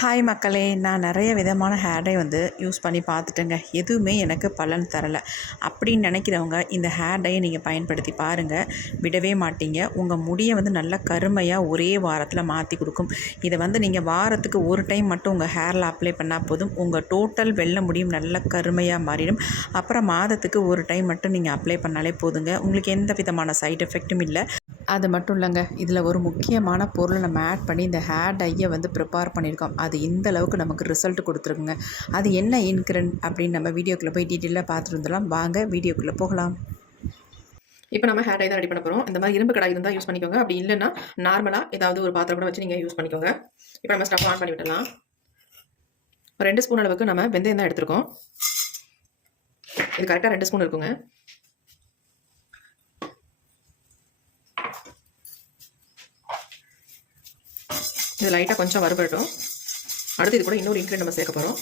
Hi மக்களே, நான் நிறைய விதமான ஹேர் டை யூஸ் பண்ணி பார்த்துட்டேங்க. எதுவுமே எனக்கு பலன் தரலை அப்படின்னு நினைக்கிறவங்க இந்த ஹேர் டையை நீங்கள் பயன்படுத்தி பாருங்கள். விடவே மாட்டீங்க. உங்கள் முடியை நல்லா கருமையாக ஒரே வாரத்தில் மாற்றி கொடுக்கும். இதை நீங்கள் வாரத்துக்கு ஒரு டைம் மட்டும் உங்கள் ஹேரில் அப்ளை பண்ணால் போதும். உங்கள் டோட்டல் வெள்ளை முடியும் நல்ல கருமையாக மாறிடும். அப்புறம் மாதத்துக்கு ஒரு டைம் மட்டும் நீங்கள் அப்ளை பண்ணாலே போதுங்க. உங்களுக்கு எந்த விதமான சைடு எஃபெக்ட்டும் இல்லை. அது மட்டும் இல்லைங்க, இதில் ஒரு முக்கியமான பொருளை நம்ம ஆட் பண்ணி இந்த ஹேர் டையை ப்ரிப்பேர் பண்ணியிருக்கோம். அது இந்த அளவுக்கு நமக்கு ரிசல்ட் கொடுத்துருக்குங்க. அது என்ன இன்க்ரெண்ட் அப்படின்னு நம்ம வீடியோக்குள்ளே போய் டீட்டெயிலாக பார்த்துட்டு வந்துடலாம். வாங்க வீடியோக்குள்ளே போகலாம். இப்போ நம்ம ஹேர் டை தான் ரெடி பண்ண போகிறோம். இந்த மாதிரி இரும்பு கடாய் இருந்தால் யூஸ் பண்ணிக்கோங்க. அப்படி இல்லைன்னா நார்மலாக ஏதாவது ஒரு பாத்திரம் கூட வச்சு நீங்கள் யூஸ் பண்ணிக்கோங்க. இப்போ நம்ம ஸ்டவ் ஆன் பண்ணி விட்டுடலாம். 2 ஸ்பூன் அளவுக்கு நம்ம வெந்தயம் தான் எடுத்துருக்கோம். இது கரெக்டாக 2 ஸ்பூன் இருக்குங்க. இது லைட்டாக கொஞ்சம் வறுபடட்டும். அடுத்து இது கூட இன்னொரு இன்க்ரீடியன்ட் நம்ம சேர்க்க போகிறோம்.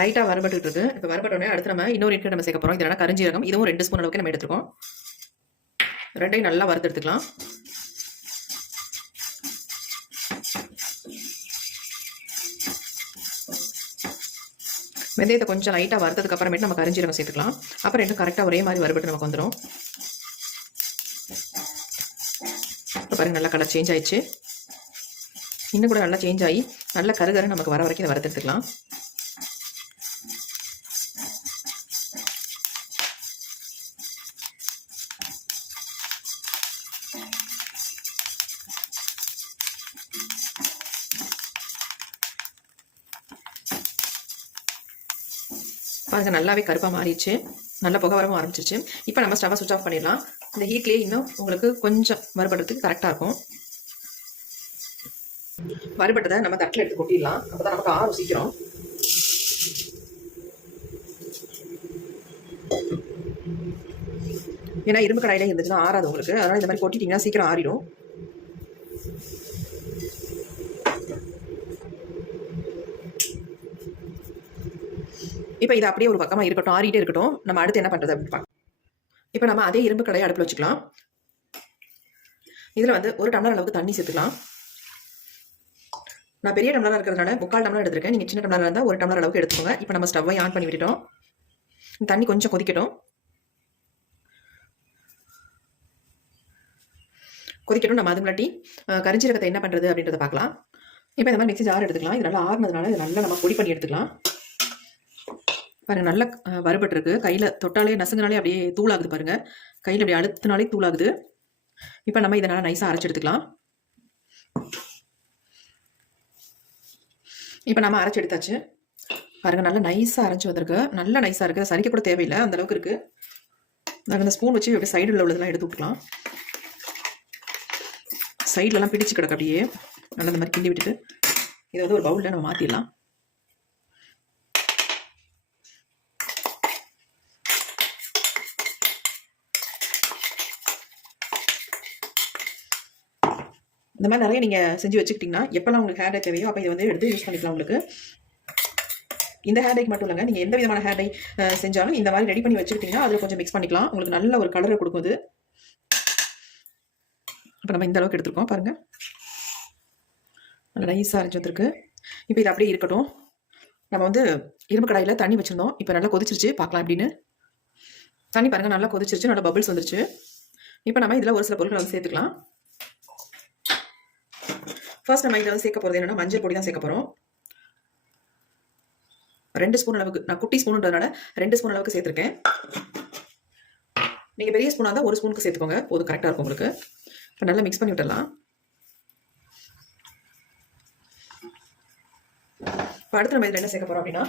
லைட்டாக வறுபட்டு இருக்கு. இப்போ வறுபட்டோடனே அடுத்து நம்ம இன்னொரு இன்க்ரீடியன்ட் நம்ம சேர்க்க போகிறோம். இதனால கரிஞ்சீரகம். இதுவும் 2 ஸ்பூன் அளவுக்கு நம்ம எடுத்துருக்கோம். ரெண்டையும் நல்லா வறுத்து எடுத்துக்கலாம். வெந்தயத்தை கொஞ்சம் லைட்டாக வறுத்ததுக்கு அப்புறமேட்டு நம்ம கரிஞ்சீரகம் சேர்த்துக்கலாம். அப்புறம் ரெண்டும் கரெக்டாக ஒரே மாதிரி வறுபட்டு நமக்கு வந்துடும். இப்போ பாருங்க, நல்லா கலர் சேஞ்ச் ஆயிடுச்சு. இன்னும் கூட நல்லா சேஞ்ச் ஆகி நல்லா கருகரு நமக்கு வர வரைக்கும் இதை வறுத்துக்கலாம். பாருங்க, நல்லாவே கருப்பாக மாறிடுச்சு. நல்லா புகை வரவும் ஆரம்பிச்சிருச்சு. இப்போ நம்ம ஸ்டவ்வை சுவிட்ச் ஆஃப் பண்ணிடலாம். இந்த ஹீட்லேயே இன்னும் உங்களுக்கு கொஞ்சம் வறுபடுறதுக்கு கரெக்டாக இருக்கும். வறுபட்டதை நம்ம தட்டில் எடுத்து கொட்டிடலாம். அப்போ தான் நமக்கு ஆறும் சீக்கிரம். ஏன்னா இரும்பு கடாயிலே இருந்துச்சுன்னா ஆறாது உங்களுக்கு. அதனால் இந்த மாதிரி கொட்டிட்டிங்கன்னா சீக்கிரம் ஆறிடும். இப்போ இது அப்படியே ஒரு பக்கமாக இருக்கட்டும், ஆறிட்டே இருக்கட்டும். நம்ம அடுத்து என்ன பண்ணுறது அப்படின்னு பார்க்கலாம். இப்போ நம்ம அதே இரும்பு கடாயை அடுப்பில் வச்சுக்கலாம். இதில் 1 டம்ளர் அளவுக்கு தண்ணி சேர்த்துக்கலாம். நான் பெரிய டம்ளராக இருக்கிறதுனால 3/4 டம்ளர் எடுத்துருக்கேன். நீங்கள் சின்ன டம்ளராக இருந்தால் 1 டம்ளர் அளவுக்கு எடுத்துக்கோங்க. இப்போ நம்ம ஸ்டவ்வை ஆன் பண்ணி விட்டுட்டோம். தண்ணி கொஞ்சம் கொதிக்கட்டும். நம்ம அது முன்னாடி கரிஞ்சீரகத்தை என்ன பண்ணுறது அப்படின்றத பார்க்கலாம். இப்போ இந்த மாதிரி மிக்ஸி ஜார் எடுத்துக்கலாம். இது நல்லா ஆறுனதுனால இது நல்லா நம்ம பொடி பண்ணி எடுத்துக்கலாம். பாருங்க, நல்லா வறுபட்டுருக்கு. கையில் தொட்டாலே நசுங்கினாலே அப்படியே தூளாகுது. பாருங்க, கையில் அப்படியே அழுத்தினாலே தூளாகுது. இப்போ நம்ம இதை நல்லா நைஸாக அரைச்சி எடுத்துக்கலாம். இப்போ நம்ம அரைச்சி எடுத்தாச்சு. பாருங்க, நல்லா நைஸாக அரைச்சி வந்திருக்கு. நல்லா நைஸாக இருக்குது. சரிக்க கூட தேவையில்லை, அந்த அளவுக்கு இருக்குது. நாங்கள் இந்த ஸ்பூன் வச்சு அப்படியே சைடில் உள்ளதெல்லாம் எடுத்து விட்டுக்கலாம். சைட்லலாம் பிடிச்சி கிடக்கு. அப்படியே நல்லா இந்த மாதிரி கிண்டி விட்டுட்டு இதை ஒரு பவுலில் நம்ம மாற்றிடலாம். இந்த மாதிரி நிறைய நீங்கள் செஞ்சு வச்சுக்கிட்டிங்கன்னா எப்போல்லாம் உங்களுக்கு ஹேர் டை தேவையோ அப்போ இதை எடுத்து யூஸ் பண்ணிக்கலாம். உங்களுக்கு இந்த ஹேர் டைக்கு மட்டும் இல்லைங்க, நீங்கள் எந்த விதமான ஹேர் டை செஞ்சாலும் இந்த மாதிரி ரெடி பண்ணி வச்சுக்கிட்டிங்கன்னா அதில் கொஞ்சம் மிக்ஸ் பண்ணிக்கலாம். உங்களுக்கு நல்ல ஒரு கலரை கொடுக்கும் அது. இப்போ நம்ம இந்த அளவுக்கு எடுத்துருக்கோம். பாருங்கள், நல்லா நைஸாக அரைஞ்சி வந்துருக்கு. இப்போ இது அப்படியே இருக்கட்டும். நம்ம இரும்பு கடாயில் தண்ணி வச்சுருந்தோம். இப்போ நல்லா கொதிச்சிருச்சு. பார்க்கலாம் அப்படின்னு. தண்ணி பாருங்கள், நல்லா கொதிச்சிருச்சு. நல்லா பபிள்ஸ் வந்துருச்சு. இப்போ நம்ம இதில் ஒரு சில பொருட்களை சேர்த்துக்கலாம். ஃபர்ஸ்ட் நம்ம இதில் சேர்க்க போகிறது என்னன்னா மஞ்சள் பொடி தான் சேர்க்க போகிறோம். 2 ஸ்பூன் அளவுக்கு. நான் குட்டி ஸ்பூனுன்றதுனால 2 ஸ்பூன் அளவுக்கு சேர்த்துருக்கேன். நீங்கள் பெரிய ஸ்பூனாக இருந்தால் 1 ஸ்பூனுக்கு சேர்த்துக்கோங்க, போதும், கரெக்டாக இருக்கும் உங்களுக்கு. இப்போ நல்லா மிக்ஸ் பண்ணி விட்டுடலாம். இப்போ அடுத்து நம்ம இதில் என்ன சேர்க்க போகிறோம் அப்படின்னா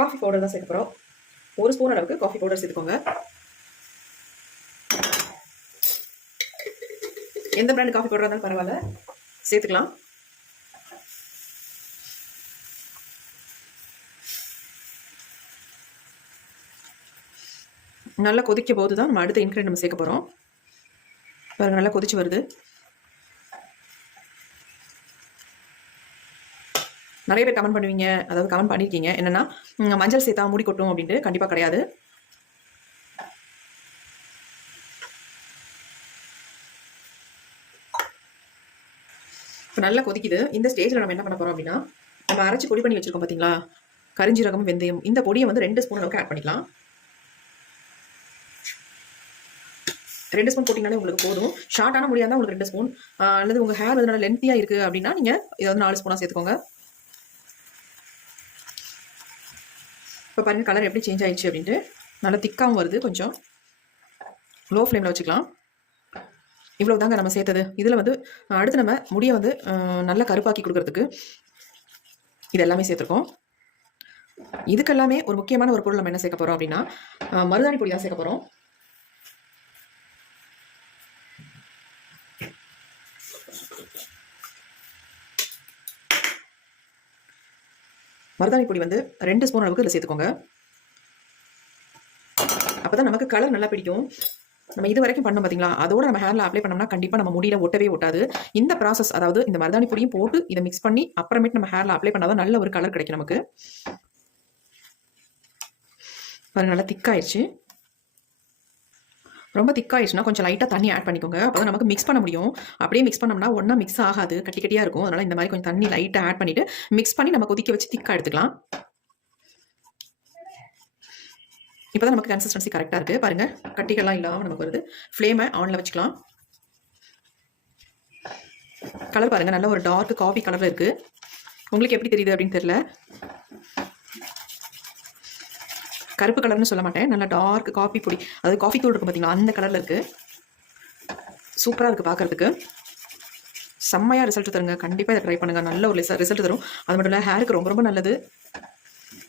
காஃபி பவுடர் தான் சேர்க்க போகிறோம். 1 ஸ்பூன் அளவுக்கு காஃபி பவுடர் சேர்த்துக்கோங்க. எந்த பிராண்ட் காஃபி பவுடர் இருந்தாலும் பரவாயில்ல, சேர்த்துக்கலாம். நல்லா கொதிக்க போது தான் நம்ம அடுத்த இன்க்ரீடியன்ட் நம்ம சேர்க்க போகிறோம். பாருங்கள், நல்லா கொதிச்சு வருது. நிறைய பேர் கமெண்ட் பண்ணுவீங்க, அதாவது கமெண்ட் பண்ணியிருக்கீங்க என்னன்னா, மஞ்சள் சேர்த்தா முடி கொட்டும் அப்படின்ட்டு. கண்டிப்பாக கிடையாது. இப்போ நல்லா கொதிக்குது. இந்த ஸ்டேஜில் நம்ம என்ன பண்ண போகிறோம் அப்படின்னா, நம்ம அரைச்சி பொடி பண்ணி வச்சுருக்கோம் பார்த்தீங்களா, கரிஞ்சீரகம், வெந்தயம், இந்த பொடியை வந்து 2 ஸ்பூன் அளவுக்கு ஆட் பண்ணிக்கலாம். 2 ஸ்பூன் போட்டிங்கனாலே உங்களுக்கு போதும். ஷார்ட்டான முடியாக இருந்தால் உங்களுக்கு 2 ஸ்பூன், அல்லது உங்கள் ஹேர் வந்து நல்லா லென்த்தியாக இருக்குது அப்படின்னா நீங்கள் இதை வந்து 4 ஸ்பூனாக சேர்த்துக்கோங்க. இப்போ பாருங்கள் கலர் எப்படி சேஞ்ச் ஆயிடுச்சு அப்படின்ட்டு. நல்லா திக்காகவும் வருது. கொஞ்சம் லோ ஃப்ளேமில் வச்சுக்கலாம். இவ்வளோ தாங்க நம்ம சேர்த்தது. இதில் வந்து அடுத்து நம்ம முடியை வந்து நல்லா கருப்பாக்கி கொடுக்கறதுக்கு இது எல்லாமே சேர்த்துருக்கோம். இதுக்கெல்லாமே ஒரு முக்கியமான ஒரு பொருள் நம்ம என்ன சேர்க்க போகிறோம் அப்படின்னா, மருதாணி பொடி தான் சேர்க்க போகிறோம். மருதாணி பொடி வந்து 2 ஸ்பூன் அளவுக்கு இதில் சேர்த்துக்கோங்க. அப்போ தான் நமக்கு கலர் நல்லா பிடிக்கும். நம்ம இது வரைக்கும் பண்ணோம் பார்த்தீங்களா, அதோட நம்ம ஹேரில் அப்ளை பண்ணோம்னா கண்டிப்பாக நம்ம முடியல ஒட்டவே ஒட்டாது. இந்த ப்ராசஸ், அதாவது இந்த மருதாணி பொடியும் போட்டு இதை மிக்ஸ் பண்ணி அப்புறமேட்டு நம்ம ஹேரில் அப்ளை பண்ணாதான் நல்ல ஒரு கலர் கிடைக்கும் நமக்கு. அது நல்லா திக்காயிடுச்சு. ரொம்ப திக்காயிடுச்சுன்னா கொஞ்சம் லைட்டாக தண்ணி ஆட் பண்ணிக்கோங்க. அப்போ தான் நமக்கு மிக்ஸ் பண்ண முடியும். அப்படியே மிக்ஸ் பண்ணோம்னா ஒன்றா மிக்ஸ் ஆகாது, கட்டி கட்டியாக இருக்கும். அதனால் இந்த மாதிரி கொஞ்சம் தண்ணி லைட்டாக ஆட் பண்ணிவிட்டு மிக்ஸ் பண்ணி நம்ம கொதிக்க வச்சு திக்காக எடுத்துக்கலாம். இப்போ தான் நமக்கு கன்சிஸ்டன்சி கரெக்டாக இருக்குது. பாருங்கள், கட்டிகள்லாம் இல்லாமல் நமக்கு வருது. ஃப்ளேமை ஆனில் வச்சுக்கலாம். கலர் பாருங்கள், நல்ல ஒரு டார்க் காஃபி கலரில் இருக்குது. உங்களுக்கு எப்படி தெரியுது அப்படின்னு தெரியல. கருப்பு கலர்னு சொல்ல மாட்டேன், நல்லா டார்க் காஃபி பொடி, அதாவது காஃபி தூள் இருக்கும் பார்த்தீங்களா, அந்த கலரில் இருக்குது. சூப்பராக இருக்குது பார்க்குறதுக்கு. செம்மையாக ரிசல்ட் தருங்க. கண்டிப்பாக இதை ட்ரை பண்ணுங்கள். நல்ல ஒரு ரிசல்ட் தரும். அது மட்டும் இல்லை, ஹேருக்கு ரொம்ப ரொம்ப நல்லது.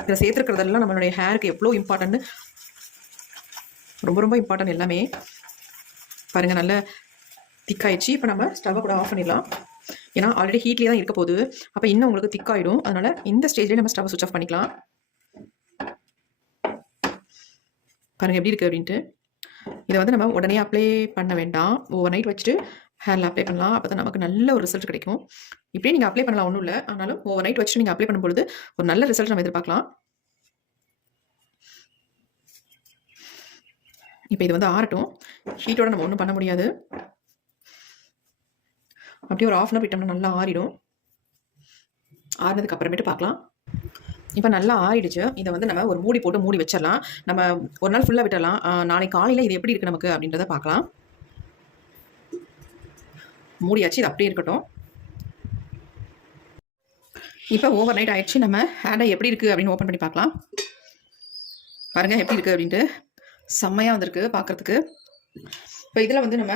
இதை சேர்த்துருக்கிறதெல்லாம் நம்மளுடைய ஹேருக்கு எவ்வளோ இம்பார்ட்டன்ட், ரொம்ப ரொம்ப இம்பார்ட்டன்ட் எல்லாமே. பாருங்கள், நல்ல திக்காயிடுச்சு. இப்போ நம்ம ஸ்டவ்வை கூட ஆஃப் பண்ணிடலாம். ஏன்னா ஆல்ரெடி ஹீட்லேயே தான் இருக்க போகுது. அப்போ இன்னும் உங்களுக்கு திக்காயிடும். அதனால் இந்த ஸ்டேஜ்லேயே நம்ம ஸ்டவ்வை சுவிட்ச் ஆஃப் பண்ணிக்கலாம். பாருங்கள் எப்படி இருக்குது அப்படின்ட்டு. இதை வந்து நம்ம உடனே அப்ளை பண்ண வேண்டாம். ஓவர் நைட் வச்சுட்டு ஹேரில் அப்ளை பண்ணலாம். அப்போ தான் நமக்கு நல்ல ஒரு ரிசல்ட் கிடைக்கும். இப்படியே நீங்கள் அப்ளை பண்ணலாம், ஒன்றும் இல்லை. ஆனாலும் ஓவர் நைட் வச்சுட்டு நீங்கள் அப்ளை பண்ணும்பொழுது ஒரு நல்ல ரிசல்ட் நம்ம எதிர்பார்க்கலாம். இப்போ இது வந்து ஆறட்டும். ஹீட்டோட நம்ம ஒன்றும் பண்ண முடியாது. அப்படியே ஒரு 1/2 hour விட்டோம்னா நல்லா ஆறிடும். ஆறினதுக்கு அப்புறமேட்டு பார்க்கலாம். இப்போ நல்லா ஆறிடுச்சு. இதை வந்து நம்ம ஒரு மூடி போட்டு மூடி வச்சிடலாம். நம்ம ஒரு நாள் ஃபுல்லாக விட்டுடலாம். நாளைக்கு காலையில் இது எப்படி இருக்குது நமக்கு அப்படின்றத பார்க்கலாம். மூடியாச்சு, இது அப்படியே இருக்கட்டும். இப்போ ஓவர் நைட் ஆயிடுச்சு. நம்ம ஹேண்டை எப்படி இருக்குது அப்படின்னு ஓப்பன் பண்ணி பார்க்கலாம். பாருங்கள் எப்படி இருக்குது அப்படின்ட்டு. செம்மையாக வந்திருக்கு பார்க்குறதுக்கு. இப்போ இதில் வந்து நம்ம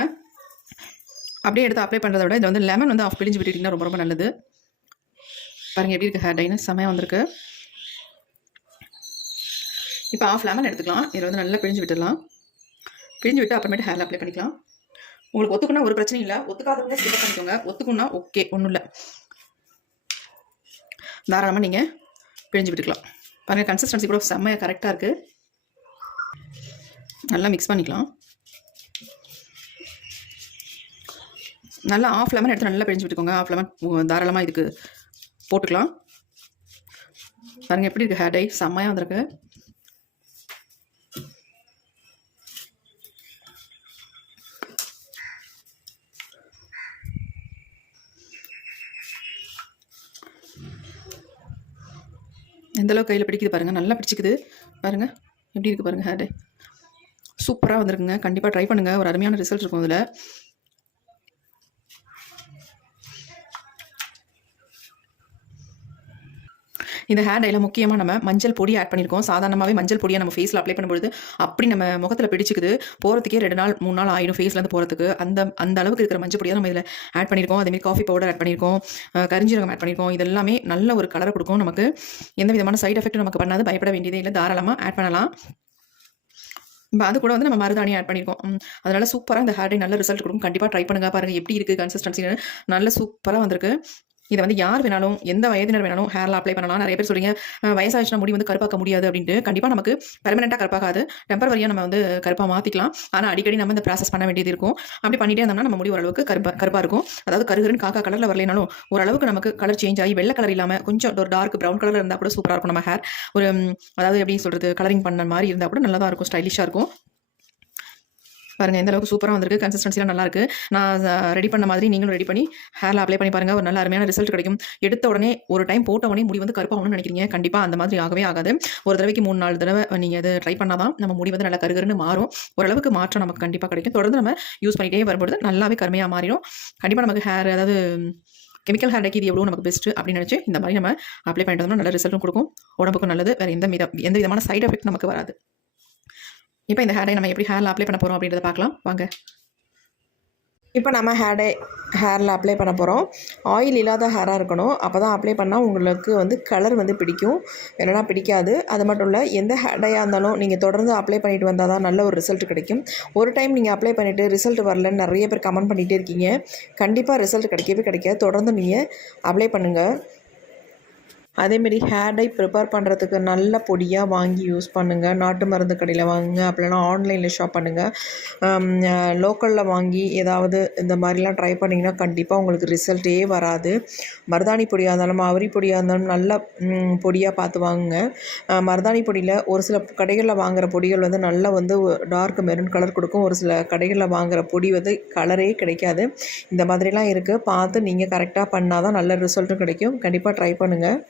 அப்படியே எடுத்து அப்ளை பண்ணுறத விட இதில் வந்து லெமன் வந்து பிழிஞ்சு விட்டுட்டிங்கன்னா ரொம்ப ரொம்ப நல்லது. பாருங்கள் எப்படி இருக்குது ஹேர் டைன்னு, செம்மையாக வந்திருக்கு. இப்போ 1/2 லெமன் எடுத்துக்கலாம். இதில் வந்து நல்லா பிழிஞ்சு விட்டுடலாம். பிழிஞ்சு விட்டு அப்புறமேட்டு ஹேரில் அப்ளை பண்ணிக்கலாம். உங்களுக்கு ஒத்துக்குன்னா ஒரு பிரச்சனையும் இல்லை. ஒத்துக்காதவங்க ஸ்கிப் பண்ணிக்கோங்க. ஒத்துக்குன்னா ஓகே, ஒன்றும் இல்லை, தாராளமாக நீங்கள் பிழிஞ்சு விட்டுக்கலாம். பாருங்கள், கன்சிஸ்டன்சி கூட செம்மையாக கரெக்டாக இருக்குது. நல்லா மிக்ஸ் பண்ணிக்கலாம். நல்லா 1/2 லெமன் எடுத்து நல்லா பிழிஞ்சு விட்டுக்கோங்க. 1/2 லெமன் தாராளமாக இதுக்கு போட்டுக்கலாம். பாருங்கள் எப்படி இருக்குது ஹேர் டை, செம்மையாக வந்திருக்கு. எந்தளவுக்கு கையில் பிடிக்குது பாருங்கள், நல்லா பிடிச்சிக்குது. பாருங்கள் எப்படி இருக்குது பாருங்கள் ஹேர் டை, சூப்பராக வந்திருக்குங்க. கண்டிப்பாக ட்ரை பண்ணுங்கள். ஒரு அருமையான ரிசல்ட் இருக்கும் அதில். இந்த ஹேர் டையில் முக்கியமாக நம்ம மஞ்சள் பொடி ஆட் பண்ணியிருக்கோம். சாதாரணமாகவே மஞ்சள் பொடியை நம்ம ஃபேஸில் அப்ளை பண்ணும்போது அப்படி நம்ம முகத்தில் பிடிச்சிக்குது. போகிறதுக்கே 2 நாள் 3 நாள் ஆகிடும் ஃபேஸ்லேருந்து போகிறதுக்கு. அந்த அளவுக்கு இருக்கிற மஞ்சள் பொடியை நம்ம இதில் ஆட் பண்ணியிருக்கோம். அதேமாதிரி காஃபி பவுடர் ஆட் பண்ணியிருக்கோம், கரிஞ்சீரகம் ஆட் பண்ணியிருக்கோம். இது எல்லாமே நல்ல ஒரு கலரை கொடுக்கும். நமக்கு எந்த விதமான சைட் எஃபெக்ட்டும் நமக்கு பண்ணாது. பயப்பட வேண்டியதே இல்லை, தாராளமாக ஆட் பண்ணலாம். இப்போ அது கூட வந்து நம்ம மருதாணி ஆட் பண்ணியிருக்கோம். அதனால் சூப்பராக இந்த ஹேர் டை நல்ல ரிசல்ட் கொடுக்கும். கண்டிப்பாக ட்ரை பண்ணுங்கள். பாருங்கள் எப்படி இருக்குது கன்சிஸ்டன்சி, நல்ல சூப்பராக வந்திருக்கு. இதை வந்து யார் வேணாலும் எந்த வயதினர் வேணாலும் ஹேரில் அப்ளை பண்ணலாம். நிறைய பேர் சொல்றீங்க வயசாச்சுனா முடி வந்து கருப்பாக்க முடியாது அப்படின்ட்டு. கண்டிப்பாக நமக்கு பெர்மனெண்ட்டாக கருப்பாகாது, டெம்பரவரியாக நம்ம வந்து கருப்பாக மாற்றிக்கலாம். ஆனால் அடிக்கடி நம்ம இந்த ப்ராசஸ் பண்ண வேண்டியது இருக்கும். அப்படி பண்ணிட்டே இருந்தோம்னா நம்ம முடி ஓரளவுக்கு கருப்பாக இருக்கும். அதாவது கருகருன்னு காக்கா கலரில் வரலைனாலும் ஓரளவுக்கு நமக்கு கலர் சேஞ்ச் ஆகி வெள்ளை கலர் இல்லாமல் கொஞ்சம் ஒரு டார்க் ப்ரௌன் கலரில் இருந்தால் கூட சூப்பராக இருக்கும் நம்ம ஹேர். ஒரு அதாவது எப்படி சொல்கிறது, கலரிங் பண்ண மாதிரி இருந்தால் கூட நல்லா தான் இருக்கும், ஸ்டைலிஷாக இருக்கும். பாருங்கள் எந்த அளவுக்கு சூப்பராக வந்திருக்கு, கன்சிஸ்டன்சிலாம் நல்லா இருக்குது. நான் ரெடி பண்ண மாதிரி நீங்களும் ரெடி பண்ணி ஹேரில் அப்ளை பண்ணி பாருங்கள், ஒரு நல்ல அருமையான ரிசல்ட் கிடைக்கும். எடுத்த உடனே ஒரு டைம் போட்ட உடனே முடி வந்து கருப்பாகணும்னு நினைக்கிறீங்க, கண்டிப்பாக அந்த மாதிரி ஆகவே ஆகாது. ஒரு தடவைக்கு 3-4 தடவை நீங்கள் அதை ட்ரை பண்ணால் தான் நம்ம முடி வந்து நல்லா கருகருன்னு மாறும். ஓரளவுக்கு மாற்றம் நமக்கு கண்டிப்பாக கிடைக்கும். தொடர்ந்து நம்ம யூஸ் பண்ணிகிட்டே வரும்போது நல்லாவே கருமையாக மாறிடும். கண்டிப்பாக நமக்கு ஹேர் அதாவது கெமிக்கல் ஹேர் டேக்கு இது எவ்வளோ நமக்கு பெஸ்ட்டு அப்படின்னு நினச்சி இந்த மாதிரி நம்ம அப்ளை பண்ணிட்டு வந்தோம்னா நல்ல ரிசல்ட்டும் கொடுக்கும், உடம்புக்கும் நல்லது. வேறு எந்த விதமான சைட் எஃபெக்ட் நமக்கு வராது. இப்போ இந்த ஹேரை நம்ம எப்படி ஹேரில் அப்ளை பண்ண போகிறோம் அப்படின்றத பார்க்கலாம் வாங்க. இப்போ நம்ம ஹேரில் அப்ளை பண்ண போகிறோம். ஆயில் இல்லாத ஹேராக இருக்கணும், அப்போ தான் அப்ளை பண்ணால் உங்களுக்கு வந்து கலர் வந்து பிடிக்கும், இல்லைனா பிடிக்காது. அது மட்டும் இல்லை, எந்த ஹேர்டையாக இருந்தாலும் நீங்கள் தொடர்ந்து அப்ளை பண்ணிட்டு வந்தால் தான் நல்ல ஒரு ரிசல்ட் கிடைக்கும். ஒரு டைம் நீங்கள் அப்ளை பண்ணிவிட்டு ரிசல்ட் வரலன்னு நிறைய பேர் கமெண்ட் பண்ணிகிட்டே இருக்கீங்க. கண்டிப்பாக ரிசல்ட் கிடைக்காது. தொடர்ந்து நீங்கள் அப்ளை பண்ணுங்கள். அதேமாரி ஹேர் டை ப்ரிப்பேர் பண்ணுறதுக்கு நல்ல பொடியாக வாங்கி யூஸ் பண்ணுங்கள். நாட்டு மருந்து கடையில் வாங்குங்க, அப்படின்னா ஆன்லைனில் ஷாப் பண்ணுங்கள். லோக்கலில் வாங்கி ஏதாவது இந்த மாதிரிலாம் ட்ரை பண்ணிங்கன்னா கண்டிப்பாக உங்களுக்கு ரிசல்ட்டே வராது. மருதாணி பொடியாக இருந்தாலும் அவரி பொடியாக இருந்தாலும் நல்ல பொடியாக பார்த்து வாங்குங்க. மருதாணி பொடியில் ஒரு சில கடைகளில் வாங்குகிற பொடிகள் வந்து நல்லா வந்து டார்க் மெரூன் கலர் கொடுக்கும், ஒரு சில கடைகளில் வாங்குகிற பொடி வந்து கலரே கிடைக்காது. இந்த மாதிரிலாம் இருக்குது, பார்த்து நீங்கள் கரெக்டாக பண்ணால் தான் நல்ல ரிசல்ட்டும் கிடைக்கும். கண்டிப்பாக ட்ரை பண்ணுங்கள்.